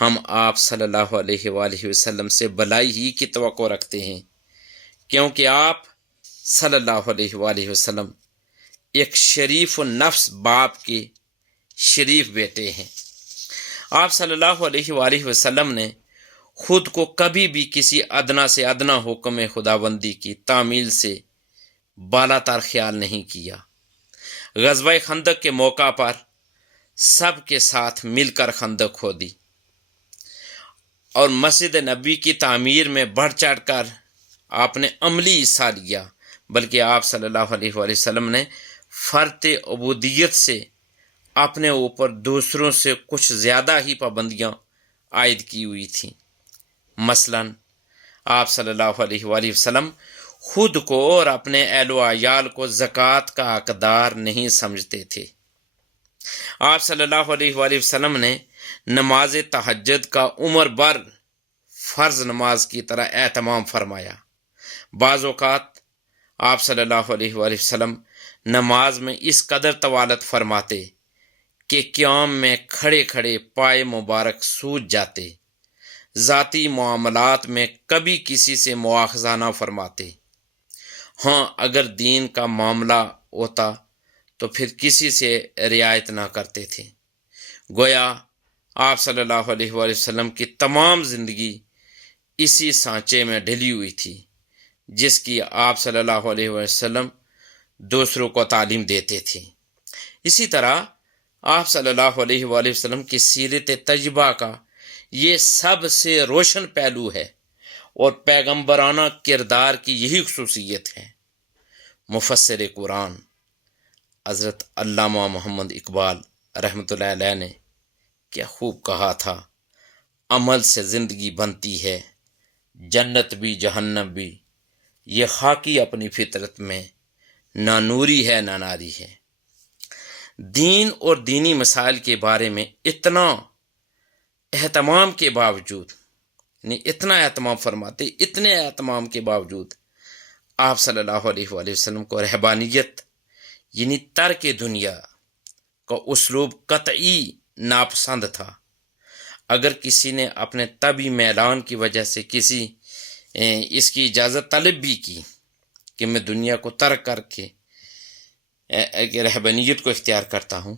ہم آپ صلی اللہ علیہ وآلہ وسلم سے بھلائی ہی کی توقع رکھتے ہیں، کیونکہ آپ صلی اللہ علیہ وآلہ وسلم ایک شریف النفس باپ کے شریف بیٹے ہیں۔ آپ صلی اللہ علیہ وآلہ وسلم نے خود کو کبھی بھی کسی ادنا سے ادنا حکم خداوندی کی تعمیل سے بالا تر خیال نہیں کیا۔ غزوہ خندق کے موقع پر سب کے ساتھ مل کر خندق کھودی اور مسجد نبی کی تعمیر میں بڑھ چڑھ کر آپ نے عملی حصہ لیا، بلکہ آپ صلی اللہ علیہ وآلہ وسلم نے فرط عبودیت سے اپنے اوپر دوسروں سے کچھ زیادہ ہی پابندیاں عائد کی ہوئی تھیں۔ مثلا آپ صلی اللہ علیہ وآلہ وسلم خود کو اور اپنے اہل و عیال کو زکوٰۃ کا حقدار نہیں سمجھتے تھے۔ آپ صلی اللہ علیہ وآلہ وسلم نے نماز تہجد کا عمر بھر فرض نماز کی طرح اہتمام فرمایا۔ بعض اوقات آپ صلی اللہ علیہ وآلہ وسلم نماز میں اس قدر طوالت فرماتے کہ قیام میں کھڑے کھڑے پائے مبارک سوج جاتے۔ ذاتی معاملات میں کبھی کسی سے مواخذہ نہ فرماتے۔ ہاں، اگر دین کا معاملہ ہوتا تو پھر کسی سے رعایت نہ کرتے تھے۔ گویا آپ صلی اللہ علیہ وآلہ وسلم کی تمام زندگی اسی سانچے میں ڈھلی ہوئی تھی جس کی آپ صلی اللہ علیہ وآلہ وسلم دوسروں کو تعلیم دیتے تھے۔ اسی طرح آپ صلی اللہ علیہ وآلہ وسلم کی سیرت طیبہ کا یہ سب سے روشن پہلو ہے اور پیغمبرانہ کردار کی یہی خصوصیت ہے۔ مفسر قرآن حضرت علامہ محمد اقبال رحمۃ اللہ علیہ نے کیا خوب کہا تھا، عمل سے زندگی بنتی ہے، جنت بھی جہنم بھی، یہ خاکی اپنی فطرت میں، نہ نوری ہے نہ ناری ہے۔ دین اور دینی مسائل کے بارے میں اتنا اہتمام کے باوجود، یعنی اتنا اہتمام فرماتے، اتنے اہتمام کے باوجود آپ صلی اللہ علیہ وآلہ وسلم کو رہبانیت یعنی ترک دنیا کا اسلوب قطعی ناپسند تھا۔ اگر کسی نے اپنے طبعی میلان کی وجہ سے اس کی اجازت طلب بھی کی کہ میں دنیا کو ترک کر کے رہبانیت کو اختیار کرتا ہوں،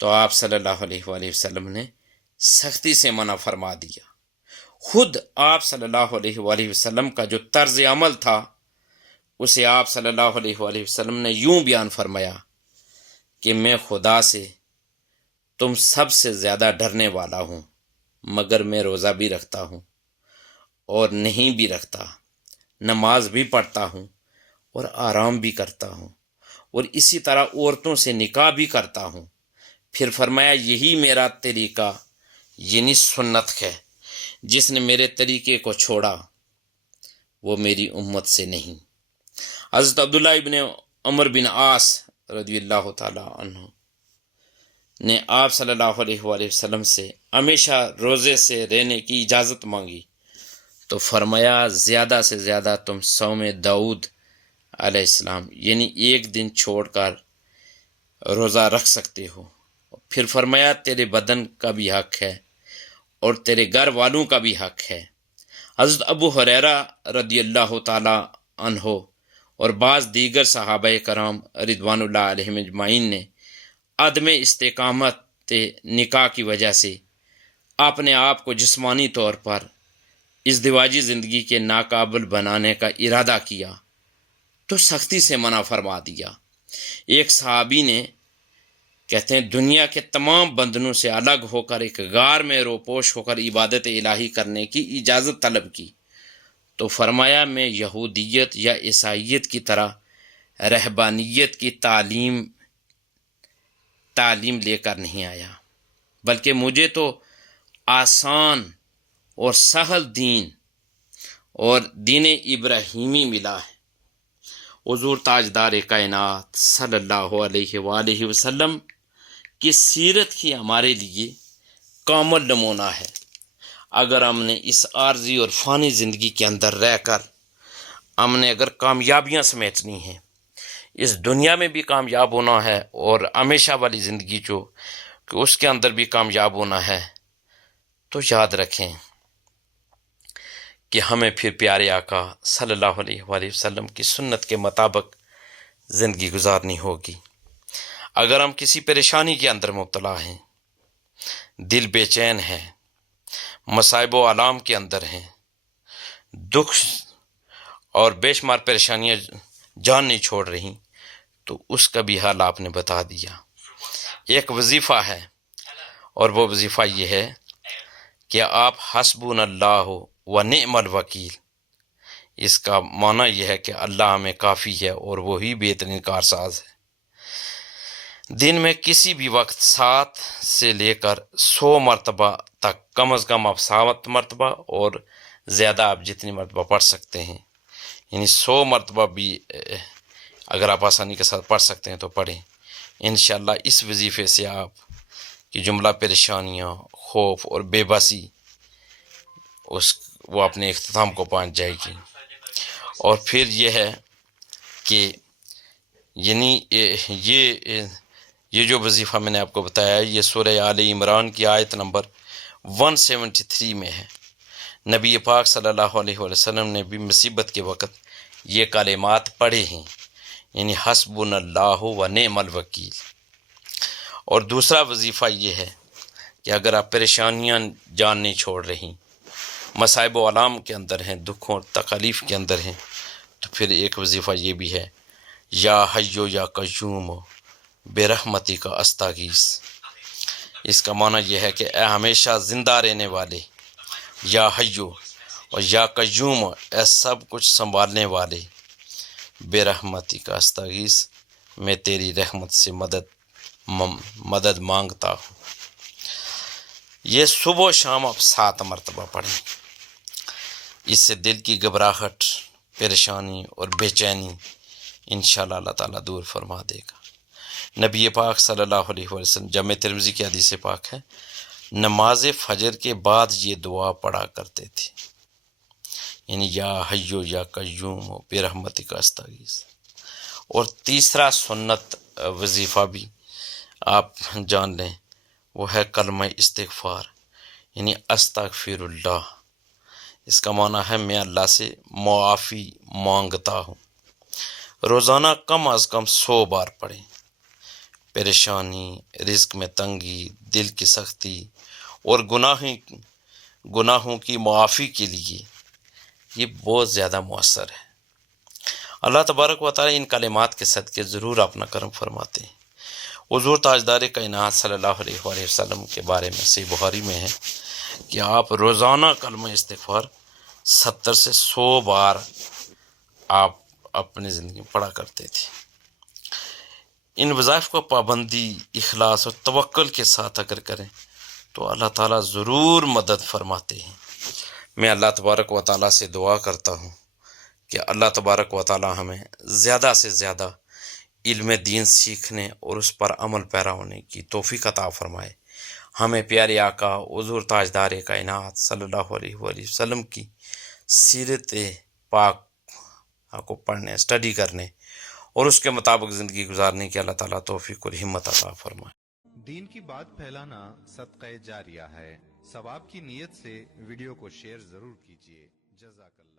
تو آپ صلی اللہ علیہ وآلہ وسلم نے سختی سے منع فرما دیا۔ خود آپ صلی اللہ علیہ وآلہ وسلم کا جو طرز عمل تھا اسے آپ صلی اللہ علیہ وآلہ وسلم نے یوں بیان فرمایا کہ میں خدا سے تم سب سے زیادہ ڈرنے والا ہوں، مگر میں روزہ بھی رکھتا ہوں اور نہیں بھی رکھتا، نماز بھی پڑھتا ہوں اور آرام بھی کرتا ہوں، اور اسی طرح عورتوں سے نکاح بھی کرتا ہوں۔ پھر فرمایا یہی میرا طریقہ یعنی سنت ہے، جس نے میرے طریقے کو چھوڑا وہ میری امت سے نہیں۔ حضرت عبداللہ ابن عمر بن عاص رضی اللہ تعالی عنہ نے آپ صلی اللہ علیہ وآلہ وسلم سے ہمیشہ روزے سے رہنے کی اجازت مانگی تو فرمایا زیادہ سے زیادہ تم صوم داؤد علیہ السلام یعنی ایک دن چھوڑ کر روزہ رکھ سکتے ہو۔ پھر فرمایا تیرے بدن کا بھی حق ہے اور تیرے گھر والوں کا بھی حق ہے۔ حضرت ابو ہریرہ رضی اللہ تعالی عنہ اور بعض دیگر صحابہ کرام رضوان اللہ علیہم اجمعین نے عدم استقامت نکاح کی وجہ سے اپنے آپ کو جسمانی طور پر ازدواجی زندگی کے ناقابل بنانے کا ارادہ کیا تو سختی سے منع فرما دیا۔ ایک صحابی نے کہتے ہیں دنیا کے تمام بندنوں سے الگ ہو کر ایک غار میں روپوش ہو کر عبادت الہی کرنے کی اجازت طلب کی تو فرمایا میں یہودیت یا عیسائیت کی طرح رہبانیت کی تعلیم لے کر نہیں آیا، بلکہ مجھے تو آسان اور سہل دین اور دین ابراہیمی ملا ہے۔ حضور تاجدار کائنات صلی اللہ علیہ وآلہ وسلم کی سیرت ہی ہمارے لیے کامل نمونہ ہے۔ اگر ہم نے اس عارضی اور فانی زندگی کے اندر رہ کر ہم نے اگر کامیابیاں سمیٹنی ہیں، اس دنیا میں بھی کامیاب ہونا ہے اور ہمیشہ والی زندگی جو کہ اس کے اندر بھی کامیاب ہونا ہے، تو یاد رکھیں کہ ہمیں پھر پیارے آقا صلی اللہ علیہ وآلہ وسلم کی سنت کے مطابق زندگی گزارنی ہوگی۔ اگر ہم کسی پریشانی کے اندر مبتلا ہیں، دل بے چین ہے، مصائب و آلام کے اندر ہیں، دکھ اور بے شمار پریشانیاں جان نہیں چھوڑ رہی، تو اس کا بھی حال آپ نے بتا دیا۔ ایک وظیفہ ہے، اور وہ وظیفہ یہ ہے کہ آپ حسبنا اللہ و نعم الوکیل، اس کا معنی یہ ہے کہ اللہ ہمیں کافی ہے اور وہی بہترین کارساز ہے۔ دن میں کسی بھی وقت 7 سے لے کر 100 مرتبہ تک، کم از کم آپ 7 مرتبہ اور زیادہ آپ جتنی مرتبہ پڑھ سکتے ہیں، یعنی 100 مرتبہ بھی اگر آپ آسانی کے ساتھ پڑھ سکتے ہیں تو پڑھیں۔ انشاءاللہ اس وظیفے سے آپ کی جملہ پریشانیاں، خوف اور بے بسی وہ اپنے اختتام کو پہنچ جائے گی۔ اور پھر یہ ہے کہ یعنی یہ جو وظیفہ میں نے آپ کو بتایا ہے، یہ سورہ آل عمران کی آیت نمبر 173 میں ہے۔ نبی پاک صلی اللہ علیہ وسلم نے بھی مصیبت کے وقت یہ کلمات پڑھے ہیں، یعنی حسبنا اللہ و نعم الوکیل۔ اور دوسرا وظیفہ یہ ہے کہ اگر آپ پریشانیاں جان نہیں چھوڑ رہی، مصائب و آلام کے اندر ہیں، دکھوں اور تکالیف کے اندر ہیں، تو پھر ایک وظیفہ یہ بھی ہے، یا حیو یا قیوم برحمتی کا استغیث۔ اس کا معنی یہ ہے کہ اے ہمیشہ زندہ رہنے والے، یا حیو اور یا قیوم، اے سب کچھ سنبھالنے والے، برحمتی کا استغیث، میں تیری رحمت سے مدد مانگتا ہوں۔ یہ صبح و شام آپ 7 مرتبہ پڑھیں، اس سے دل کی گھبراہٹ، پریشانی اور بے چینی انشاءاللہ اللہ تعالیٰ دور فرما دے گا۔ نبی پاک صلی اللہ علیہ وسلم، جامع ترمذی کی حدیث پاک ہے، نماز فجر کے بعد یہ دعا پڑھا کرتے تھے، یعنی یا حیو یا قیوم برحمتک استغیث۔ اور تیسرا سنت وظیفہ بھی آپ جان لیں، وہ ہے کلمہ استغفار، یعنی استغفر اللہ۔ اس کا معنی ہے میں اللہ سے معافی مانگتا ہوں۔ روزانہ کم از کم 100 بار پڑھیں۔ پریشانی، رزق میں تنگی، دل کی سختی اور گناہوں کی معافی کے لیے یہ بہت زیادہ مؤثر ہے۔ اللہ تبارک و تعالیٰ ان کلمات کے صدقے ضرور اپنا کرم فرماتے ہیں۔ حضور تاجدار کائنات صلی اللہ علیہ وآلہ وسلم کے بارے میں صحیح بخاری میں ہے کہ آپ روزانہ کلمہ استغفار 70 سے 100 بار آپ اپنی زندگی میں پڑھا کرتے تھے۔ ان وظائف کو پابندی، اخلاص اور توکل کے ساتھ اگر کریں تو اللہ تعالیٰ ضرور مدد فرماتے ہیں۔ میں اللہ تبارک و تعالیٰ سے دعا کرتا ہوں کہ اللہ تبارک و تعالیٰ ہمیں زیادہ سے زیادہ علم دین سیکھنے اور اس پر عمل پیرا ہونے کی توفیق عطا فرمائے۔ ہمیں پیارے آقا حضور تاجدار کائنات صلی اللہ علیہ وآلہ وسلم کی سیرت پاک کو پڑھنے، اسٹڈی کرنے اور اس کے مطابق زندگی گزارنے کی اللہ تعالیٰ توفیق اور ہمت عطا فرمائے۔ دین کی بات پھیلانا صدقہ جاریہ ہے، ثواب کی نیت سے ویڈیو کو شیئر ضرور کیجیے۔ جزاک اللہ۔